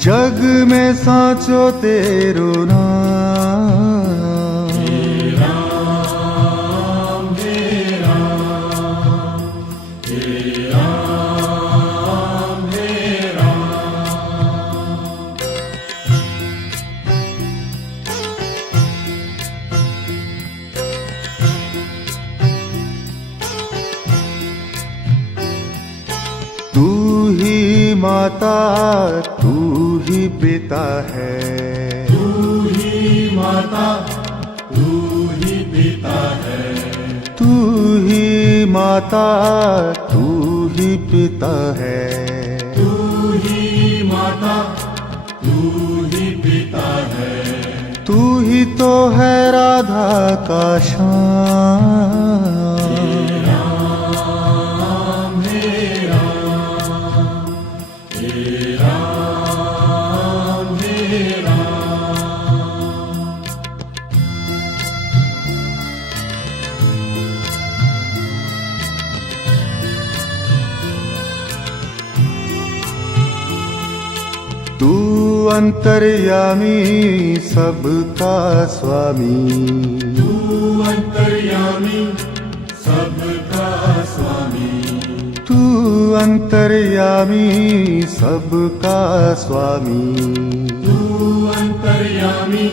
जग में साचो तेरो नाम, हे राम हे राम हे राम हे राम। तू ही माता तू ही पिता है, तू ही माता तू ही पिता है, तू ही माता तू ही पिता है, तू ही माता तू ही पिता है। तू ही तो है राधा का श्याम। तू अंतर्यामी सबका स्वामी, तू अंतर्यामी सबका स्वामी, तू अंतर्यामी सबका स्वामी, तू अंतर्यामी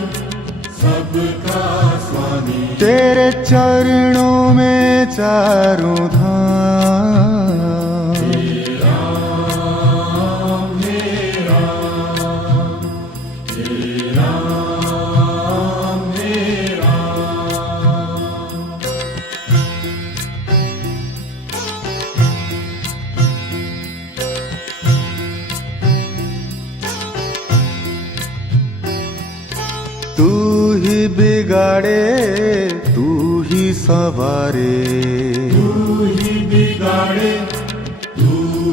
सबका स्वामी। तेरे चरणों में चारों धाम, तू ही बिगाड़े तू ही संवारे, तू ही बिगाड़े तू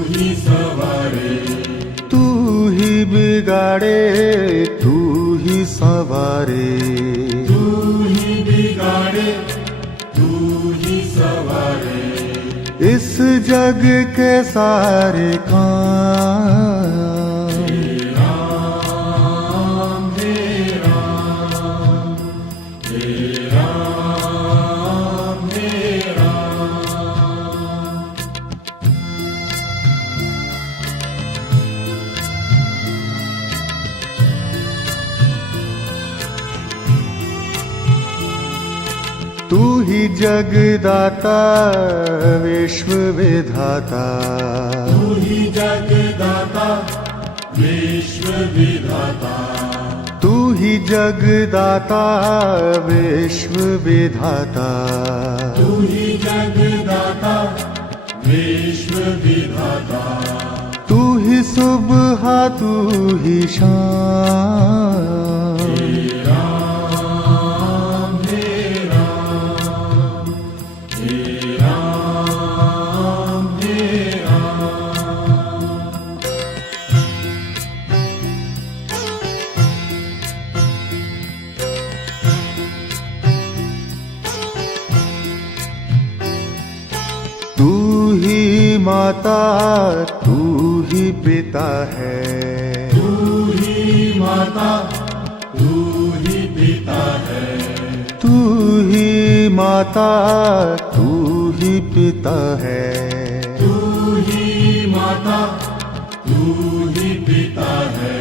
ही सवारे, तू ही बिगाड़े तू ही संवारे, तू ही बिगाड़े तू ही सवारे। इस जग के सारे काम, तू ही जगदाता विश्व विधाता, तू ही जगदाता विश्व विधाता, तू ही जगदाता विश्व विधाता, तू ही जगदाता विश्व विधाता। तू ही सुबह तू ही शाम, तू ही माता तू ही पिता है, तू ही माता तू ही पिता है, तू ही माता तू ही पिता है, तू ही माता तू ही पिता है।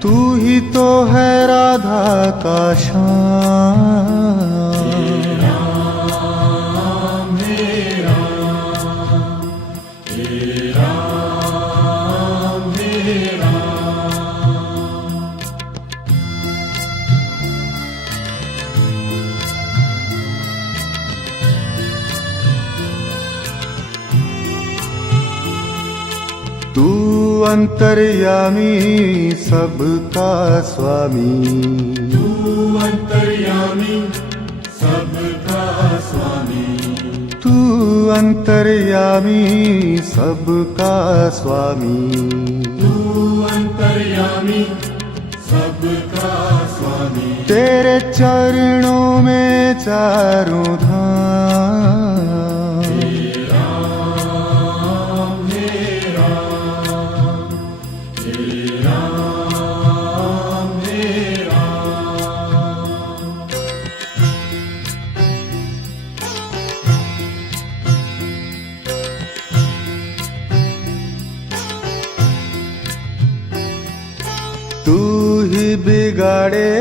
तू ही तो है राधा का श्याम। तू अंतर्यामी सबका स्वामी, तू अंतर्यामी सबका स्वामी, तू अंतर्यामी सबका स्वामी, तू अंतर्यामी सबका स्वामी। तेरे तेरे चरणों में चारों धाम। राम हे राम, हे राम हे राम। तू ही बिगाड़े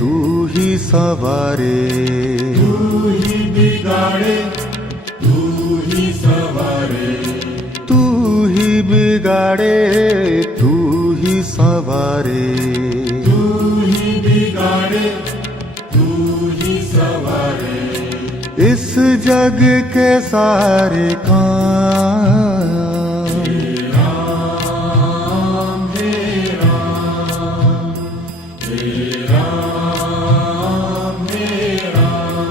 तू ही सवारे, तू ही बिगाड़े तू ही सवारे, तू ही बिगाड़े तू ही सवारे। तू ही बिगाड़े तू ही सवारे। इस जग के सारे काम। राम हे राम, हे राम हे राम।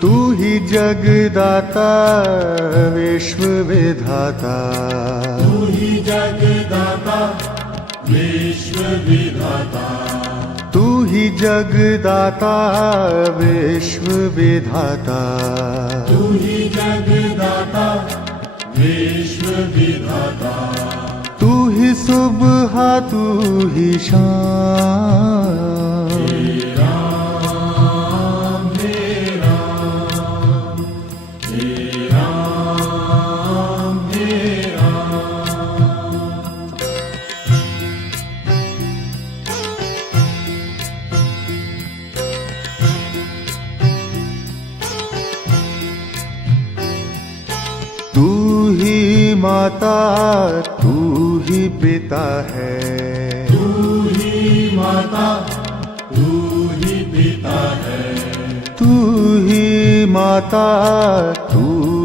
तू ही जगदाता विश्व विधाता, तू ही जगदाता विश्व विधाता, तू ही जगदाता विश्व विधाता। तू ही जगदाता विश्व विधाता। तू ही सुबह तू ही शाम। राम हे राम, हे राम हे राम। तू ही माता तू ही पिता है, तू ही माता तू ही पिता है, तू ही माता तू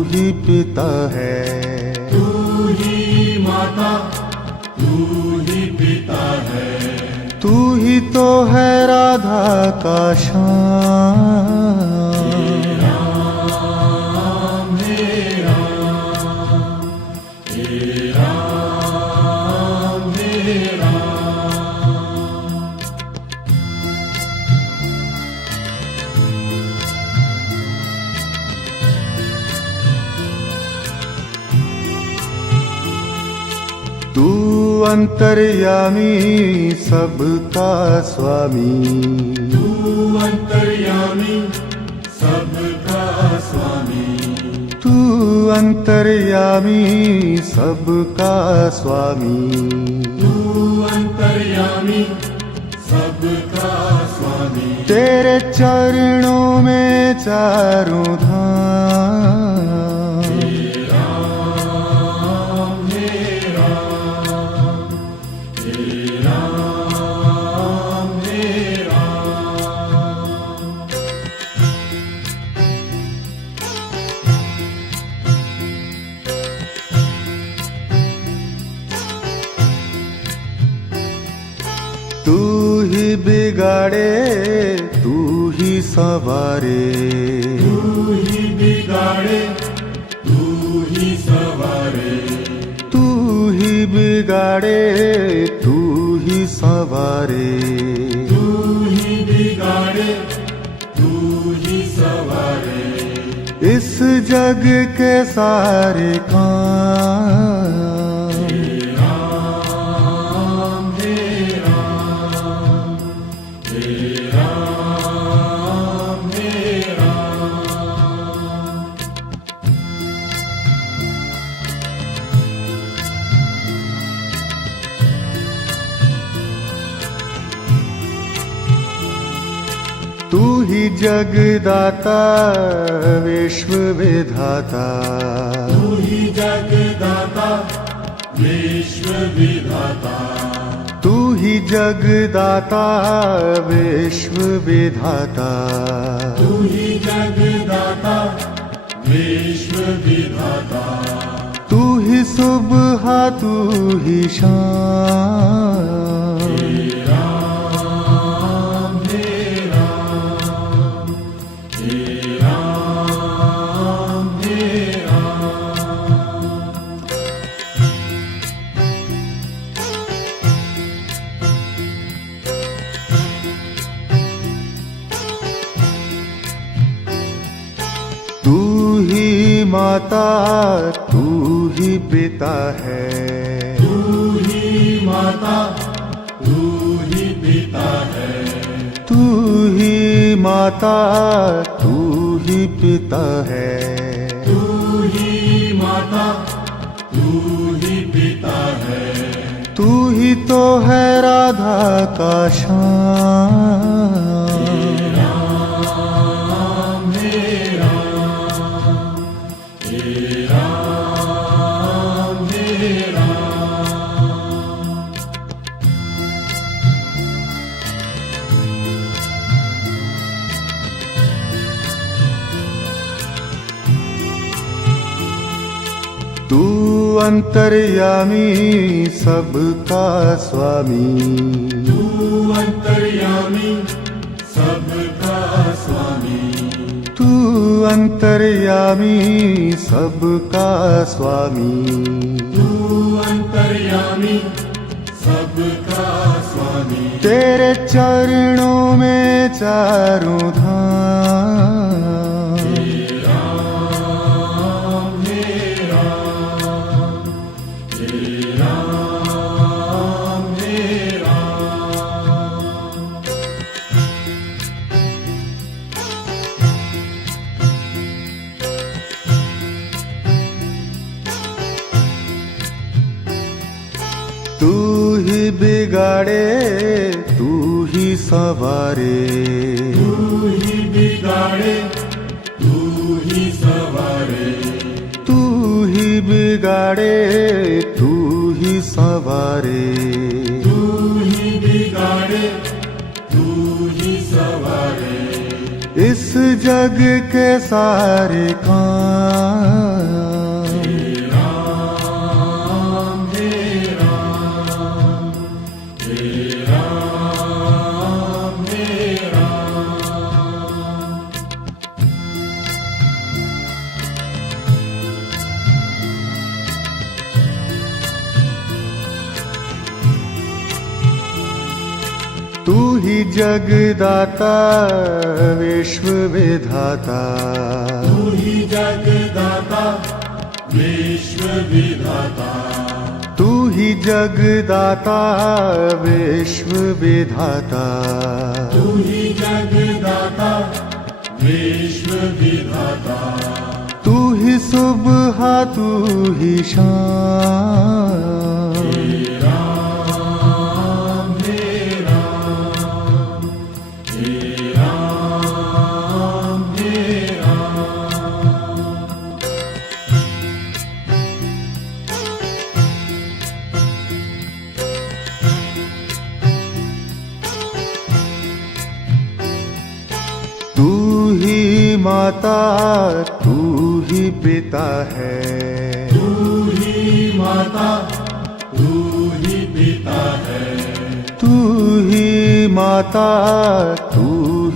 ही पिता है। तू ही माता तू ही पिता है। तू ही तो है राधा का श्याम। राम हे राम, हे राम हे राम। तू अंतर्यामी सबका स्वामी, तू अंतर्यामी सबका स्वामी, तू अंतर्यामी सबका स्वामी। तू अंतर्यामी सबका स्वामी। तेरे चरणों में चारों धाम। राम हे राम, हे राम हे राम। तू ही बिगाड़े तू ही सवारे, तू ही बिगाड़े तू ही सवारे, तू ही बिगाड़े तू ही सवारे। तू ही बिगाड़े तू ही सवारे। इस जग के सारे काम। राम हे राम, हे राम हे राम। तू ही जगदाता विश्व विधाता, तू ही जगदाता विश्व विधाता, तू ही जगदाता विश्व विधाता। तू ही जगदाता विश्व विधाता। तू ही सुबह तू ही शाम। राम हे राम, हे राम माता तू ही पिता है, तू ही माता तू ही पिता है, तू ही माता तू ही पिता है, तू ही माता तू ही पिता है, तू ही तो है राधा का श्याम। राम हे राम, हे राम हे राम। तू अंतर्यामी सबका स्वामी, तू अंतर्यामी सबका स्वामी, तू अंतर्यामी सबका स्वामी, तू अंतर्यामी सबका स्वामी। तेरे चरणों में चारों धाम, राम हे राम, हे राम हे राम। तू ही बिगाड़े तू ही सवारे, तू ही बिगाड़े तू ही सवारे, तू ही बिगाड़े तू ही सवारे, तू ही बिगाड़े तू ही सवारे। इस जग के सारे काम, राम हे राम, हे राम हे राम। तू ही जगदाता विश्व विधाता, तू ही जगदाता विश्व विधाता, तू ही जगदाता विश्व विधाता, तू ही जगदाता विश्व विधाता। तू ही सुबह तू ही शाम, राम हे राम, हे राम हे राम। तू ही माता तू ही पिता है, तू ही माता तू ही पिता है, तू ही माता तू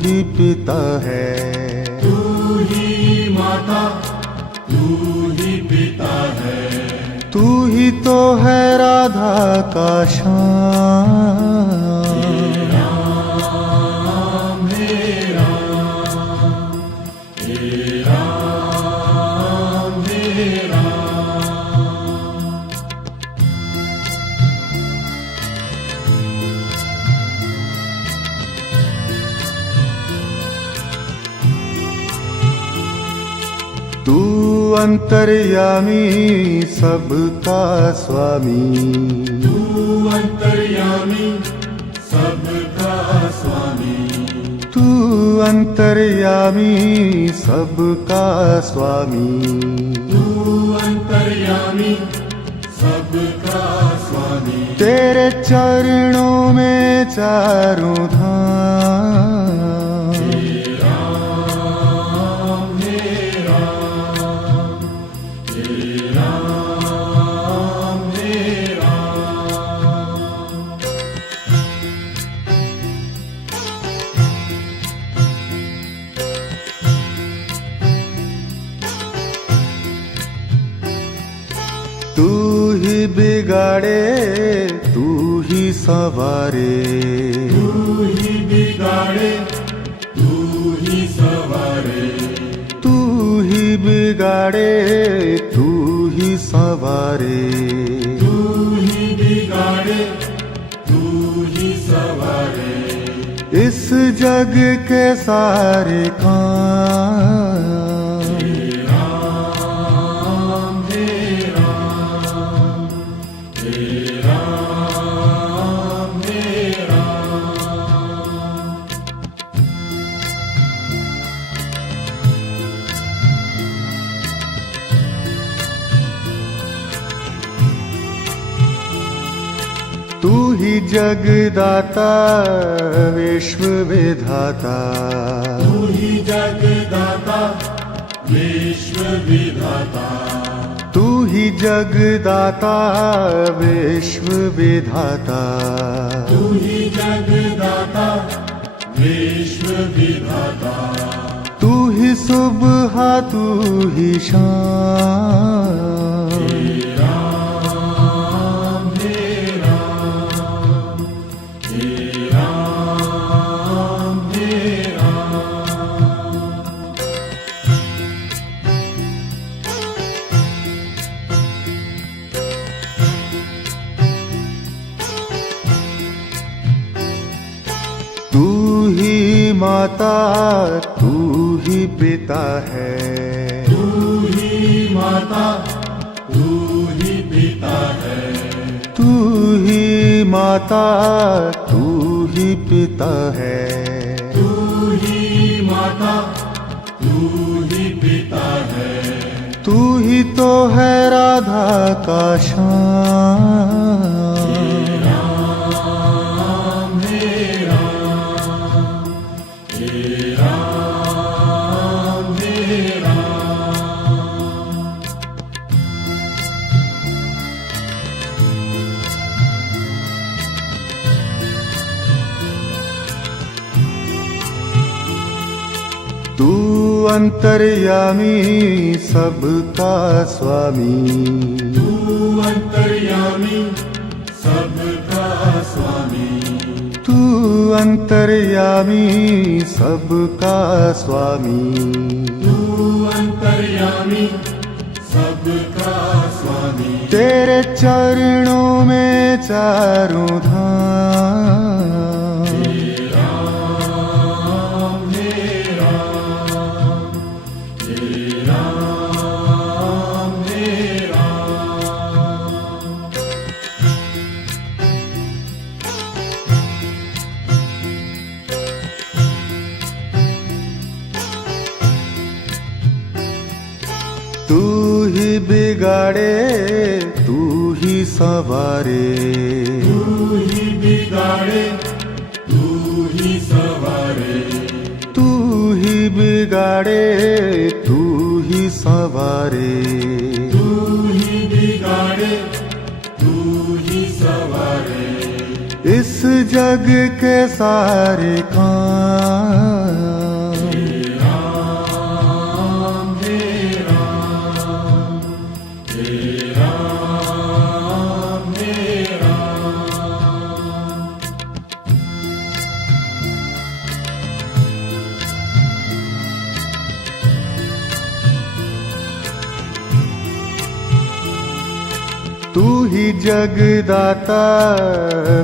ही पिता है, तू ही माता तू ही पिता है, तू ही तो है राधा का श्याम। राम हे राम, हे राम हे राम। तू अंतर्यामी सबका स्वामी, तू अंतर्यामी सबका स्वामी, तू अंतर्यामी सबका स्वामी, तू अंतर्यामी सबका स्वामी। तेरे चरणों में चारों धाम, राम हे राम, हे राम हे राम। तू ही बिगाड़े तू ही सवारे, तू ही बिगाड़े तू ही सवारे, तू ही बिगाड़े सवारे, तू ही बिगाड़े तू ही सवारे, इस जग के सारे काम। हे राम हे राम हे राम हे राम। तू ही जगदाता विश्व विधाता, तू ही जगदाता विश्व विधाता, तू ही जगदाता विश्व विधाता, तू ही जगदाता विश्व विधाता, तू ही सुबह तू ही शाम। हे राम हे राम हे राम हे राम। तू ही माता तू ही पिता है, तू ही माता तू ही पिता है, तू ही माता तू ही पिता है, तू ही माता तू ही पिता है, तू ही तो है राधा का श्याम। हे राम हे राम हे राम हे राम। तू अंतर्यामी सबका स्वामी, तू अंतर्यामी सबका स्वामी, तू अंतर्यामी सबका स्वामी, तू अंतर्यामी सबका स्वामी। तेरे चरणों में चारों धाम। हे राम हे राम हे राम हे राम। तू ही बिगाड़े तू ही सवारे, तू ही बिगाड़े तू ही सवारे, तू ही बिगाड़े तू ही सवारे, तू ही बिगाड़े तू ही सवारे, इस जग के सारे काम। हे राम हे राम हे राम हे राम। तू ही जगदाता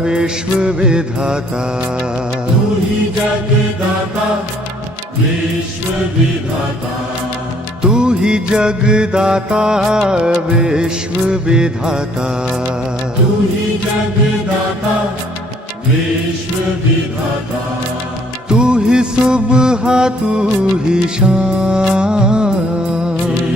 विश्व विधाता, तू ही जगदाता विश्व विधाता, तू ही जगदाता विश्व विधाता, तू ही जगदाता विश्व विधाता, तू ही सुबह तू ही शाम। हे